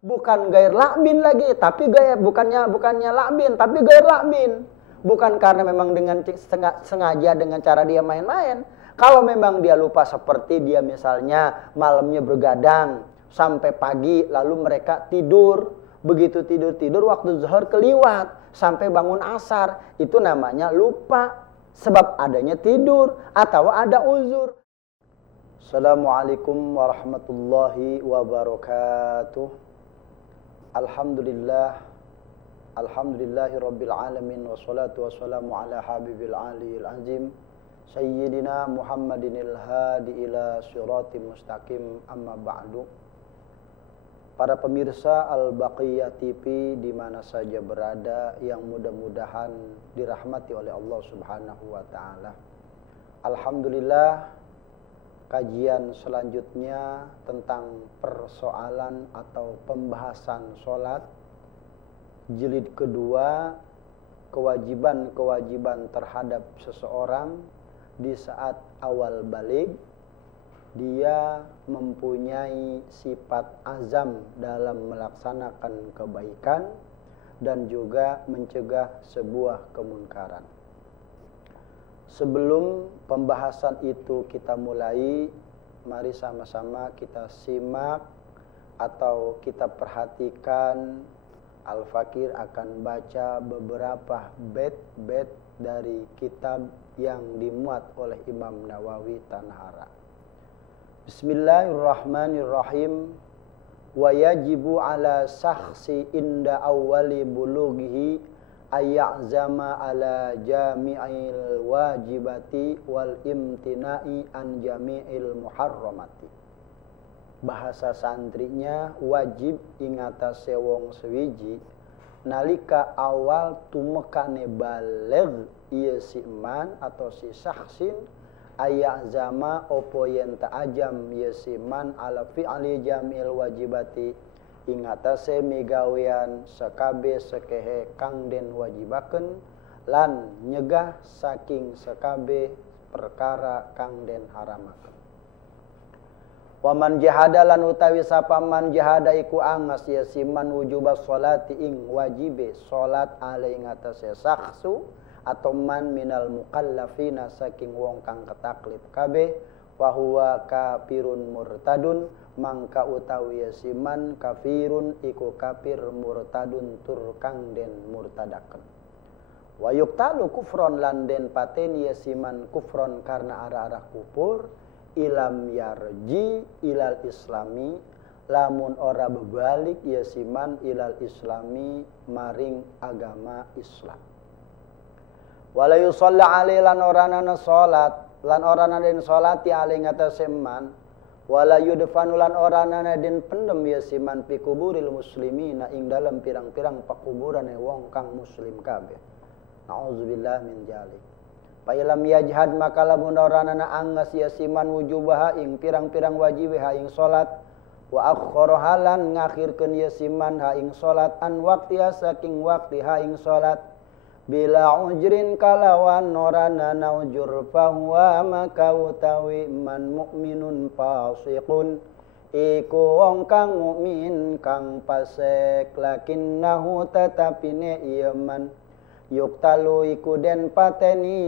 Bukan gair lakbin lagi, tapi gaya bukannya lakbin, tapi gair lakbin. Bukan karena memang dengan sengaja dengan cara dia main-main. Kalau memang dia lupa seperti dia misalnya malamnya bergadang sampai pagi lalu mereka tidur. Begitu tidur waktu zuhur keliwat sampai bangun asar, itu namanya lupa sebab adanya tidur atau ada uzur. Assalamualaikum warahmatullahi wabarakatuh. Alhamdulillahi rabbil alamin, wassalatu wassalamu ala habibil aliyil azim sayyidina Muhammadinil hadi ila siratim mustaqim, amma ba'du. Para pemirsa Al-Baqiyah TV di mana saja berada, yang mudah-mudahan dirahmati oleh Allah Subhanahu wa taala. Alhamdulillah, kajian selanjutnya tentang persoalan atau pembahasan sholat jilid kedua, kewajiban-kewajiban terhadap seseorang di saat awal balik. Dia mempunyai sifat azam dalam melaksanakan kebaikan dan juga mencegah sebuah kemunkaran. Sebelum pembahasan itu kita mulai, mari sama-sama kita simak atau kita perhatikan. Al-Fakir akan baca beberapa bait-bait dari kitab yang dimuat oleh Imam Nawawi Tanhara. Bismillahirrahmanirrahim. Wa yajibu ala sakhsi inda awwali bulughihi ayya'zama ala jami'il wajibati wal imtina'i an jami'il muharramati. Bahasa santrinya, wajib ingatase wong sewiji nalika awal tumekane baligh ieu si man atau si saksin ayya'zama opo yen ta'ajam ieu si man ala fi'li jami'il wajibati ingatase migawean sakabe sakehe kang den wajibaken lan nyegah saking sakabe perkara kang den haramaken. Wa man jahada lan utawi sapa man jahada iku angas ya siman wujubas sholati ing wajibe salat ale ingatase saksu atau man minal mukallafina saking wong kang ketaklif kabeh wa huwa kafirun murtadun mangka utawi yasiman kafirun iku kafir murtadun tur kang den murtadaken. Wa yuqtalu kufron lan den pateni yasiman kufron karena arah-arah kufur ilam yarji ilal islami lamun ora bebalik yasiman ilal islami maring agama Islam. Wala yusalla alaihi lan orana salat lan orana den salati alaihi ngatasi man wala yudfanu lan orana den pendem yasiman fi kuburil muslimina ing dalam pirang-pirang pakuburane wong kang muslim kabeh. Nauzubillah min dzalik. Pailam yajhad maka lamun orana angas yasiman wujubaha ing pirang-pirang wajib ha ing salat wa akhkhara halan ngakhirkeun yasiman ha ing salat an waqtiha saking waqti ha ing salat bila ujrin kalawan norana naujur fahuwa maka utawi man mukminun fasiqun iku wong kang mukmin kang fasik lakinnahu tetapine ieu man yuktalu iku den pateni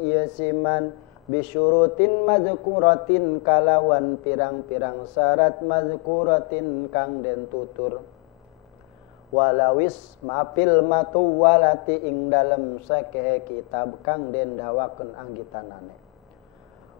yasiman bisyurutin mazkuratin kalawan pirang-pirang syarat mazkuratin kang den tutur walawis mapil matu walati ing dalem sakehe kitab kang den dawakeun anggitanane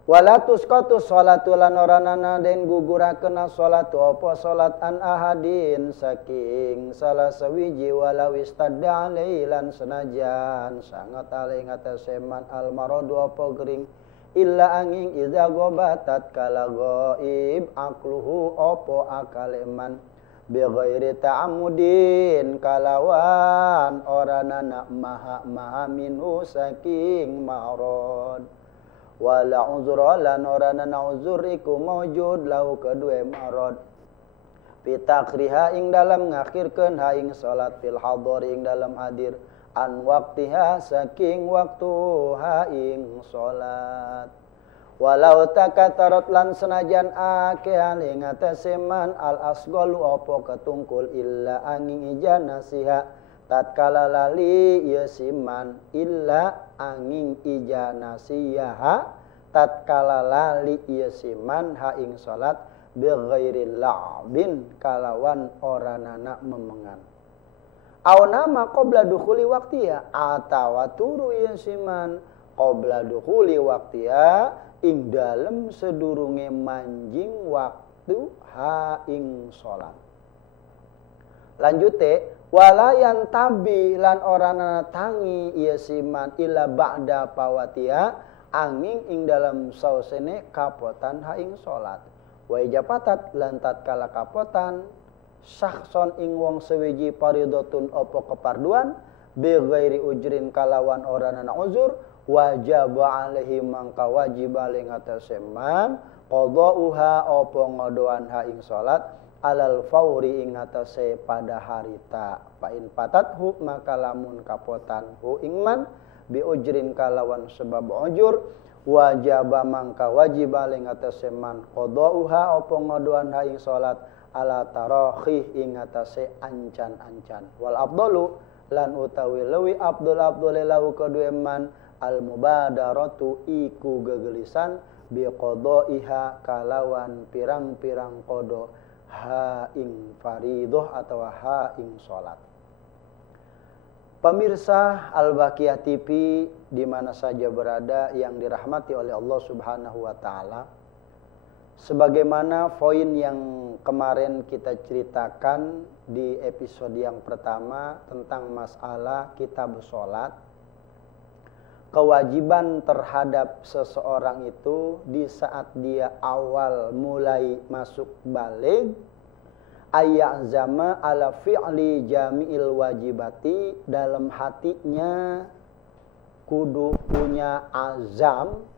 walatus qatu sholatu lan oranana den gugurakeun sholatu apa salat an ahadin saking salah sawiji walawis tadda alailan senajan sangat alai ngatase man al maradu apa gering illa angin idza gobatat kala ghaib aqluhu apa akaleman bi ghairi ta'ammudin kalawan oranana maha minhu saking marad wala uzra lan orana uzur iku maujud lau kedue marad pitakriha ing dalam ngakhirkeun ha ing salat fil hadar ing dalam hadir an waqtiha saking waktu ha ing salat Walau takatarat lan senajan ake haling atase man al asgolu opo ketungkul illa angin ijana siha tatkala lali ieu siman illa angin ijana siha tatkala lali ieu siman ha ing salat bi ghairi la'bin kalawan oranana memengan. Au nama qabla dukhuli waqtiya atawa turu ieu siman qabla dukhuli waqtiya ing dalem sedurunge manjing waktu ha ing salat. Lanjute wala yantabi lan orana tangi ieu siman illa ba'da pawatia angin ing dalam sausene kapotan ha ing salat. Wa ijapatat lan tatkala kapotan sahson ing wong sewiji paridotun opo keparduan bi ghairi ujrin kalawan orana uzur wajib alaihi mangka wajib aling atase man qadauha apa ngodoan ha ing salat alal fauri ing atase pada harita fa in patathu maka lamun kapotan hu ing man bi ujrin kalawan sebab ujur wajib mangka wajib aling atase man qadauha apa ngodoan ha ing salat ala tarakhih ing atase ancan-ancan wal afdalu lan utawi lewi abdul lahu kedue man al mubadaratu iku gegelisan bi qadaiha kalawan pirang-pirang qada ha ing fardhu atau ha ing salat. Pemirsa Al-Baqiyah TV di mana saja berada yang dirahmati oleh Allah Subhanahu wa taala. Sebagaimana poin yang kemarin kita ceritakan di episode yang pertama tentang masalah kitab salat, kewajiban terhadap seseorang itu di saat dia awal mulai masuk baligh ayyazama ala fi'li jami'il wajibati, dalam hatinya kudu punya azam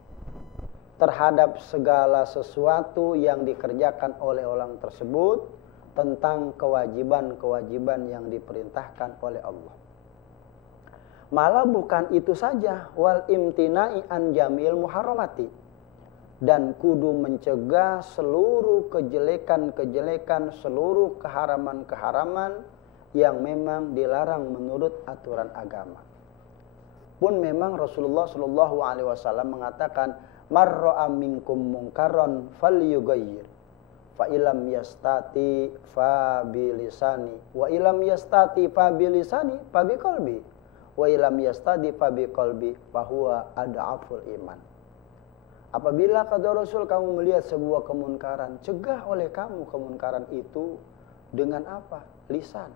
terhadap segala sesuatu yang dikerjakan oleh orang tersebut tentang kewajiban-kewajiban yang diperintahkan oleh Allah. Malah bukan itu saja, wal imtina'i an jamil muharramati, dan kudu mencegah seluruh kejelekan-kejelekan, seluruh keharaman-keharaman yang memang dilarang menurut aturan agama. Pun memang Rasulullah Shallallahu alaihi wasallam mengatakan marra'a minkum munkaron falyughayyir fa ilam yastati fa bilisani wa ilam yastati fa bilisani fa biqalbi wa ilam yastadi fa biqalbi fa huwa ad'aful iman. Apabila kata Rasul kamu melihat sebuah kemunkaran, cegah oleh kamu kemunkaran itu dengan apa? Lisan.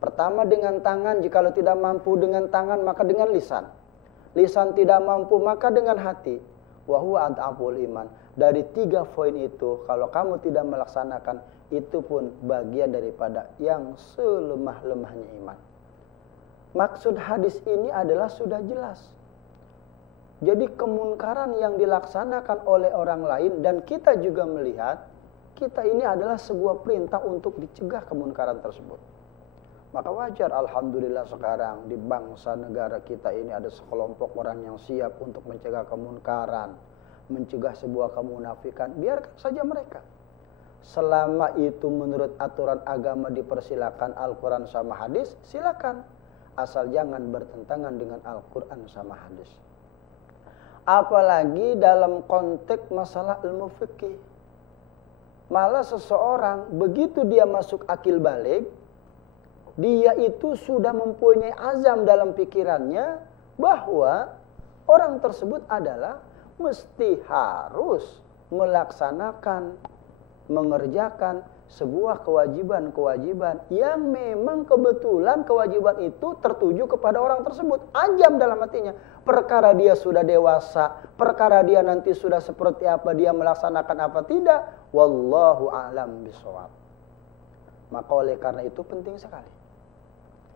Pertama dengan tangan, jikalau tidak mampu dengan tangan maka dengan lisan. Lisan tidak mampu maka dengan hati. Wa huwa ad'aful iman. Dari 3 poin itu kalau kamu tidak melaksanakan, itu pun bagian daripada yang selemah-lemahnya iman. Maksud hadis ini adalah sudah jelas. Jadi kemunkaran yang dilaksanakan oleh orang lain dan kita juga melihat, kita ini adalah sebuah perintah untuk dicegah kemunkaran tersebut. Maka wajar alhamdulillah sekarang di bangsa negara kita ini ada sekelompok orang yang siap untuk mencegah kemunkaran, mencegah sebuah kemunafikan. Biarkan saja mereka. Selama itu menurut aturan agama dipersilakan Al-Quran sama hadis, silakan. Asal jangan bertentangan dengan Al-Quran sama hadis. Apalagi dalam konteks masalah ilmu fikih. Malah seseorang begitu dia masuk akil baligh, dia itu sudah mempunyai azam dalam pikirannya bahwa orang tersebut adalah mesti harus melaksanakan, mengerjakan sebuah kewajiban-kewajiban yang memang kebetulan kewajiban itu tertuju kepada orang tersebut. Azam dalam hatinya. Perkara dia sudah dewasa, perkara dia nanti sudah seperti apa, dia melaksanakan apa tidak, wallahu a'lam bishawab. Maka oleh karena itu penting sekali.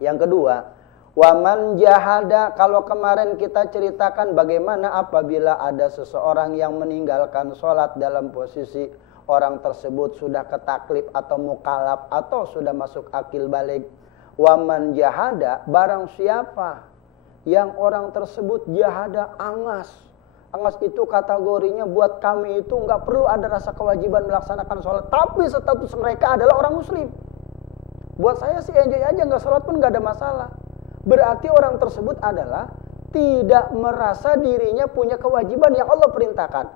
Yang kedua, waman jahada, kalau kemarin kita ceritakan bagaimana apabila ada seseorang yang meninggalkan sholat dalam posisi orang tersebut sudah ketaklif atau mukalaf atau sudah masuk akil baligh. Waman jahada, barang siapa yang orang tersebut jahada angas Angas itu kategorinya buat kami itu nggak perlu ada rasa kewajiban melaksanakan sholat, tapi status mereka adalah orang muslim. Buat saya sih enjoy aja, nggak sholat pun nggak ada masalah. Berarti orang tersebut adalah tidak merasa dirinya punya kewajiban yang Allah perintahkan.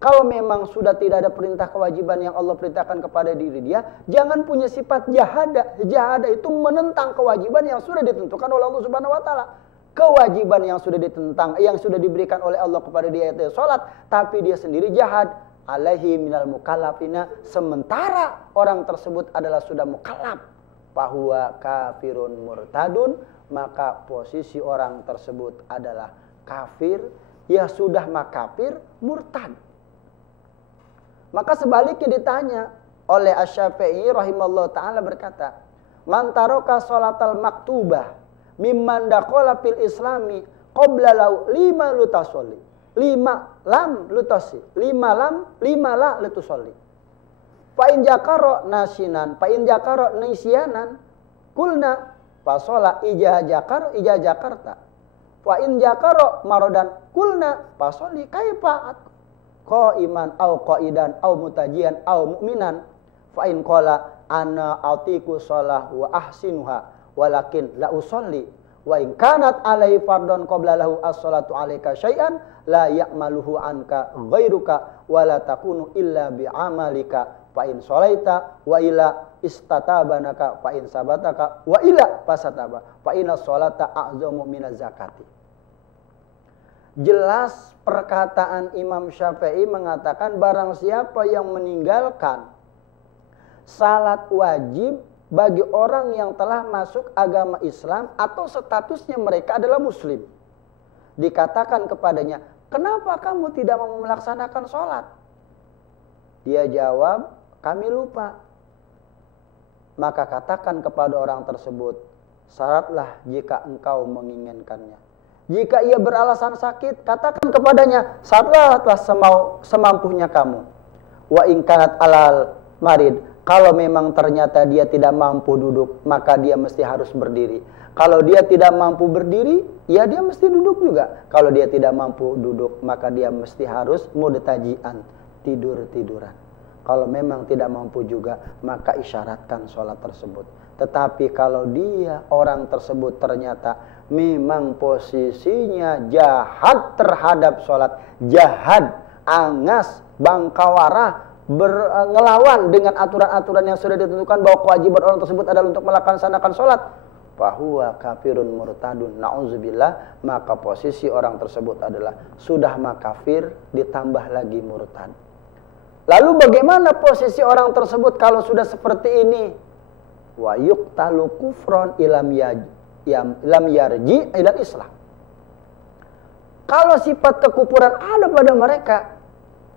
Kalau memang sudah tidak ada perintah kewajiban yang Allah perintahkan kepada diri dia, jangan punya sifat jahada. Jahada itu menentang kewajiban yang sudah ditentukan oleh Allah Subhanahu wa taala. Kewajiban yang sudah ditentang, yang sudah diberikan oleh Allah kepada dia itu salat, tapi dia sendiri jahad. Alaihi minal mukallafina, sementara orang tersebut adalah sudah mukallaf, fahuwa kafirun murtadun, maka posisi orang tersebut adalah kafir, ya sudah makafir, murtad. Maka sebaliknya ditanya oleh Asy-Syafi'i rahimallahu taala berkata, man taraka sholatal maktubah mimman dakhala fil islami qabla lau lima lutasoli, lima lam lutasi, lima la lutusolli. Fa in jakaro nasinan, fa in jakaro nisyanan, kulna fasola ija jakarta. Fa in jakaro marodan, kulna fasoli kaifa qaiman au qaidan au mutajian au mu'minan. Fa in qala ana atiku shalah wa ahsinuha walakin la usolli wa in kanat alaihi fardhon qabla lahu as-salatu alaika syai'an la ya'maluhu anka ghairuka wa la takunu illa bi amalika fa in shalaita wa ila istatabanaka fa in sabataka wa ila fasataba fa inna sholata a'zamu minaz zakati. Jelas perkataan Imam Syafi'i mengatakan barang siapa yang meninggalkan salat wajib bagi orang yang telah masuk agama Islam atau statusnya mereka adalah muslim, dikatakan kepadanya, kenapa kamu tidak mau melaksanakan sholat? Dia jawab, kami lupa. Maka katakan kepada orang tersebut, syaratlah jika engkau menginginkannya. Jika ia beralasan sakit, katakan kepadanya, syaratlah semampunya kamu. Wa in kanat alal marid, kalau memang ternyata dia tidak mampu duduk, maka dia mesti harus berdiri. Kalau dia tidak mampu berdiri, ya dia mesti duduk juga. Kalau dia tidak mampu duduk, maka dia mesti harus mudtajian, tidur-tiduran. Kalau memang tidak mampu juga, maka isyaratkan sholat tersebut. Tetapi kalau dia, orang tersebut ternyata memang posisinya jahat terhadap sholat, jahat, angas, bangkawarah, ngelawan dengan aturan-aturan yang sudah ditentukan bahwa kewajiban orang tersebut adalah untuk melaksanakan sholat, fahuwa kafirun murtadun, na'udzubillah, maka posisi orang tersebut adalah sudah makafir ditambah lagi murtad. Lalu bagaimana posisi orang tersebut kalau sudah seperti ini? Wa yuqtalu kufron lam yarji ilal Islam. Kalau sifat kekufuran ada pada mereka,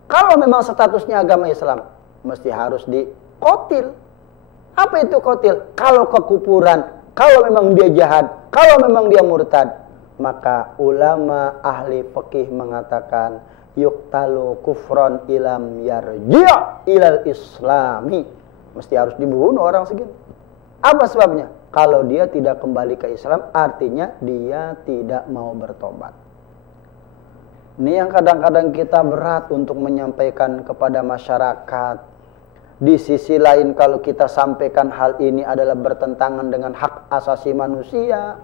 kalau memang statusnya agama Islam, mesti harus dikotil. Apa itu kotil? Kalau kekufuran, kalau memang dia jahat, kalau memang dia murtad, maka ulama ahli fikih mengatakan yuqtalu kufron ilam yarji' ilal islami. Mesti harus dibunuh orang segini. Apa sebabnya? Kalau dia tidak kembali ke Islam, artinya dia tidak mau bertobat. Ini yang kadang-kadang kita berat untuk menyampaikan kepada masyarakat. Di sisi lain kalau kita sampaikan hal ini adalah bertentangan dengan hak asasi manusia.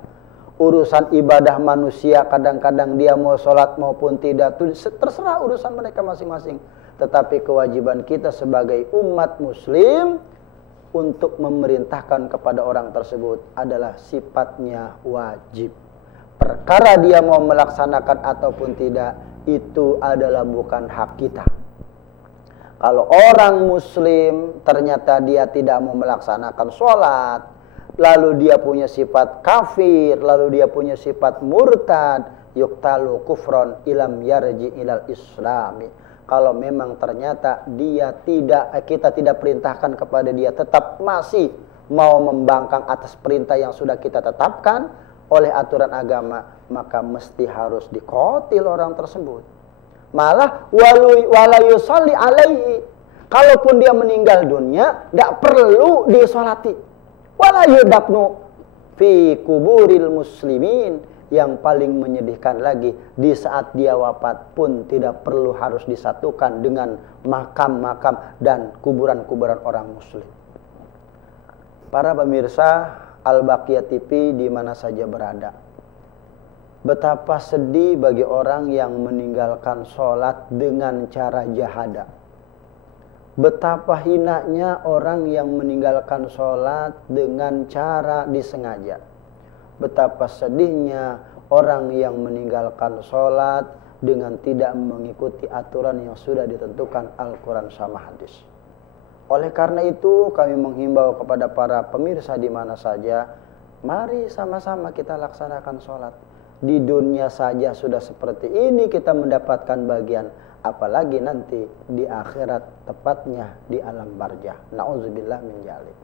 Urusan ibadah manusia kadang-kadang dia mau sholat maupun tidak, terserah urusan mereka masing-masing. Tetapi kewajiban kita sebagai umat muslim untuk memerintahkan kepada orang tersebut adalah sifatnya wajib. Perkara dia mau melaksanakan ataupun tidak, itu adalah bukan hak kita. Kalau orang muslim ternyata dia tidak mau melaksanakan sholat, lalu dia punya sifat kafir, lalu dia punya sifat murtad, yuqtalu kufron ilam yarji ilal islami. Kalau memang ternyata kita tidak perintahkan kepada dia, tetap masih mau membangkang atas perintah yang sudah kita tetapkan oleh aturan agama, maka mesti harus dikotil orang tersebut. Malah wala yusalli alaihi, kalaupun dia meninggal dunia, tidak perlu disolati. Wala yudafnu fi kuburil muslimin, yang paling menyedihkan lagi, di saat dia wafat pun tidak perlu harus disatukan dengan makam-makam dan kuburan-kuburan orang muslim. Para pemirsa Al-Baqiyah TV di mana saja berada, betapa sedih bagi orang yang meninggalkan sholat dengan cara jahada. Betapa hinanya orang yang meninggalkan sholat dengan cara disengaja. Betapa sedihnya orang yang meninggalkan sholat dengan tidak mengikuti aturan yang sudah ditentukan Al-Quran sama hadis. Oleh karena itu kami menghimbau kepada para pemirsa di mana saja, mari sama-sama kita laksanakan sholat. Di dunia saja sudah seperti ini kita mendapatkan bagian, apalagi nanti di akhirat, tepatnya di alam barzah. Nauzubillah min dzalik.